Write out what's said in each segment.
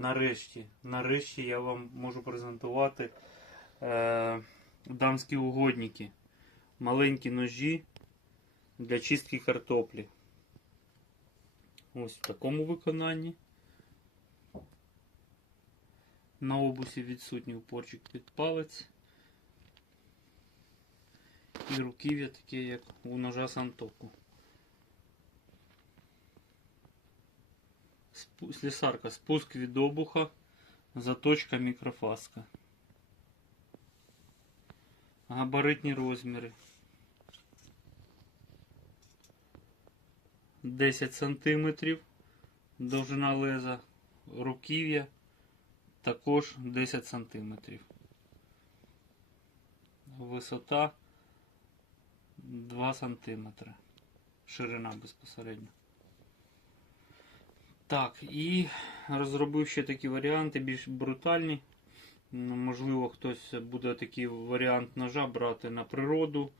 Нарешті, нарешті я вам можу презентувати е, дамські угодники. Маленькі ножі для чистки картоплі. Ось в такому виконанні. На обусі відсутній упорчик під палець. І руків'я таке, як у ножа Сантоку. Слесарка, спуск від обуха, заточка мікрофаска. Габаритні розміри. 10 сантиметрів довжина леза, руків'я також 10 сантиметрів. Висота 2 сантиметри. Ширина безпосередньо. Так, і розробив ще такі варіанти, більш брутальні. М, Можливо, хтось буде такий варіант ножа брати на природу,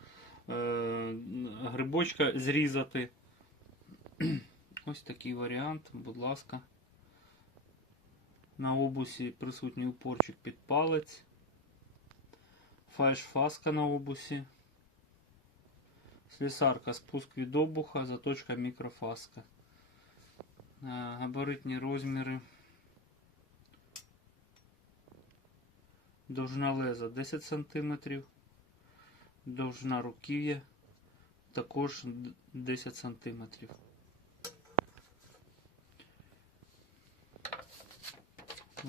е, грибочка зрізати. Ось такий варіант, будь ласка. На обусі присутній упорчик під палець. Фальшфаска на обусі. Слісарка, спуск від обуха, заточка мікрофаска. Е, Габаритні розміри. Довжина леза 10 см. Довжина руків'я також 10 см.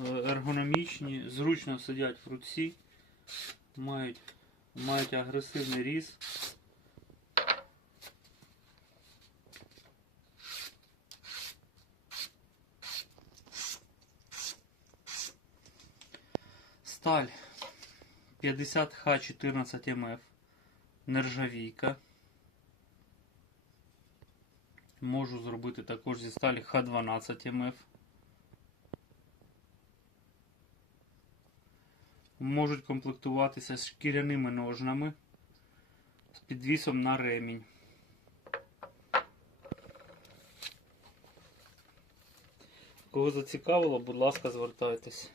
Ергономічні, зручно сидять в руці, мають, мають агресивний різ. Сталь 50Х14МФ. Нержавійка. Можу зробити також зі сталі Х12МФ. Можуть комплектуватися з шкіряними ножнами з підвісом на ремінь. Кого зацікавило, будь ласка, звертайтесь.